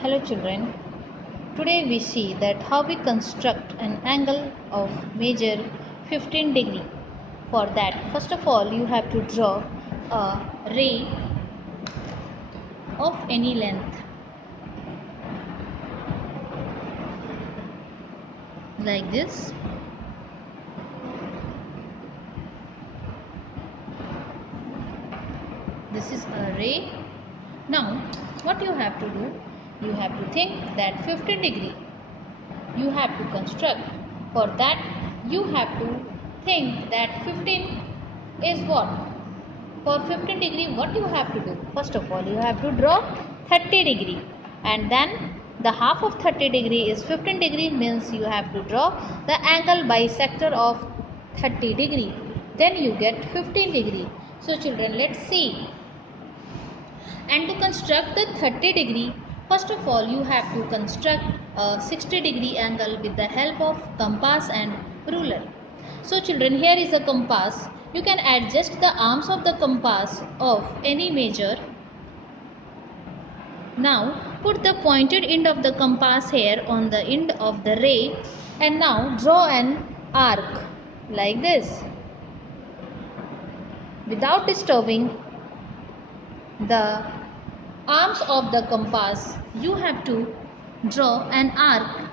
Hello children, today we see that how we construct an angle of measure 15 degree. For that, first of all you have to draw a ray of any length like this. This is a ray. Now what you have to do, you have to think that 15 degree you have to construct. For that you have to think that 15 is what? For 15 degree what you have to do? First of all you have to draw 30 degree, and then the half of 30 degree is 15 degree, means you have to draw the angle bisector of 30 degree. Then you get 15 degree. So children, let's see. And to construct the 30 degree, first of all you have to construct a 60 degree angle with the help of compass and ruler. So children, here is a compass. You can adjust the arms of the compass of any measure. Now put the pointed end of the compass here on the end of the ray, and now draw an arc like this. Without disturbing the arms of the compass, you have to draw an arc.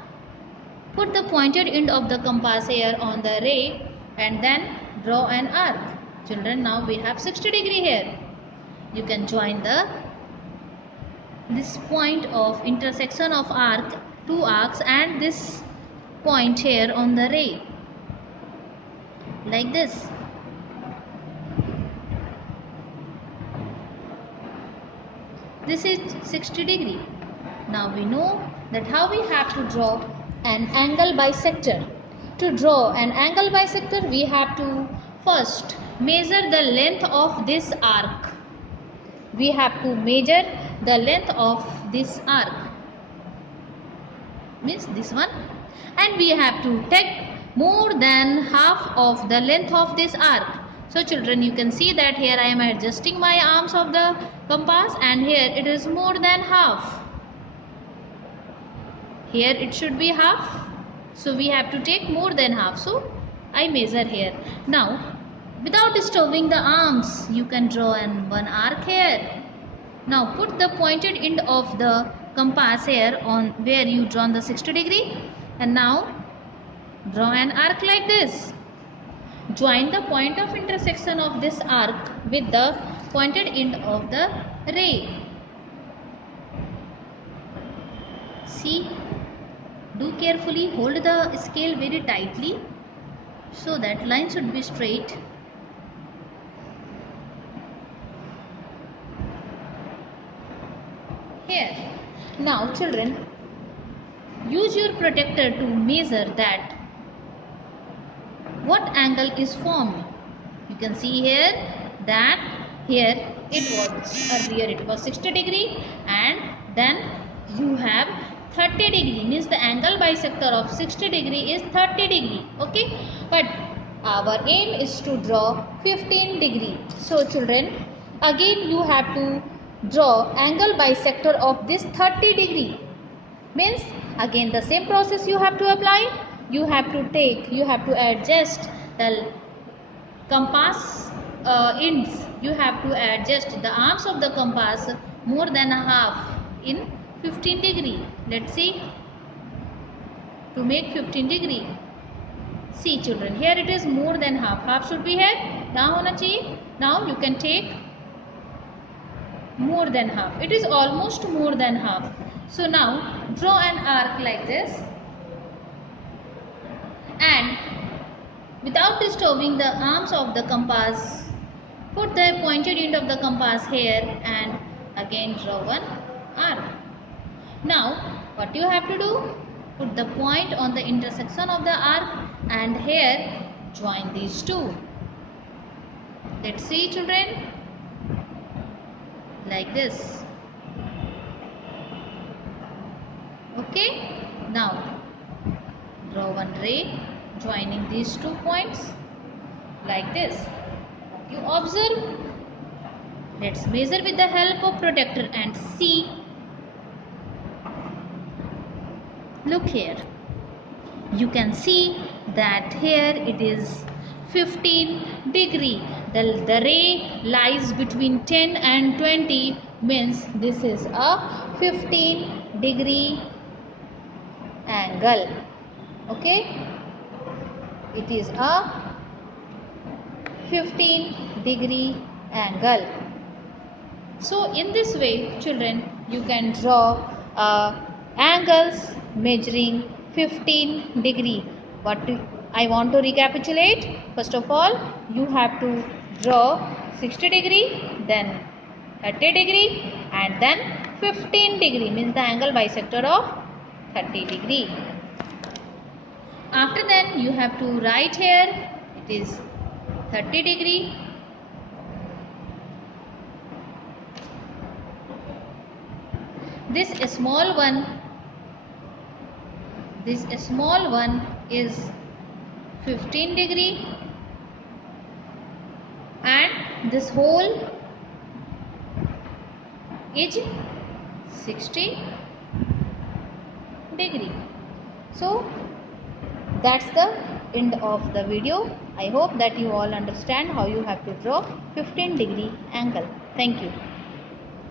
Put the pointed end of the compass here on the ray and then draw an arc. Children, now we have 60 degree here. You can join this point of intersection of two arcs and this point here on the ray like this. This is 60 degree. Now we know that how we have to draw an angle bisector. To draw an angle bisector, we have to first measure the length of this arc. We have to measure the length of this arc, means this one, and we have to take more than half of the length of this arc. So children, you can see that here I am adjusting my arms of the compass, and here it is more than half. Here it should be half, so we have to take more than half. So I measure here. Now without disturbing the arms, you can draw one arc here. Now put the pointed end of the compass here on where you drawn the 60 degree, and now draw an arc like this. Join the point of intersection of this arc with the pointed end of the ray. See, do carefully, hold the scale very tightly so that line should be straight. Here. Now children, use your protractor to measure that what angle is formed. You can see here that here it was earlier it was 60 degree, and then you have 30 degree, means the angle bisector of 60 degree is 30 degree. Okay, but our aim is to draw 15 degree. So children, again you have to draw angle bisector of this 30 degree, means again the same process you have to apply. You have to adjust the compass ends. You have to adjust the arms of the compass more than a half in 15 degree. Let's see, to make 15 degree. See children, here it is more than half should be here. Now hona chahiye. Now you can take more than half. It is almost more than half. So now draw an arc like this, and without disturbing the arms of the compass, put the pointed end of the compass here and again draw one arc. Now what you have to do, put the point on the intersection of the arc and here join these two. Let's see children, like this. Okay, now draw one ray joining these 2 points like this. You observe. Let's measure with the help of protractor and see Look here. You can see that here it is 15 degree. The ray lies between 10 and 20, means this is a 15-degree angle. Okay, it is a 15-degree angle. So in this way, children, you can draw angles measuring 15 degree. I want to recapitulate. First of all, you have to draw 60 degree, then 30 degree, and then 15 degree, means the angle bisector of 30 degree. After that, you have to write here, it is 30 degree. This small one is 15 degree, and this whole is 60 degree. So that's the end of the video. I hope that you all understand how you have to draw 15 degree angle. Thank you.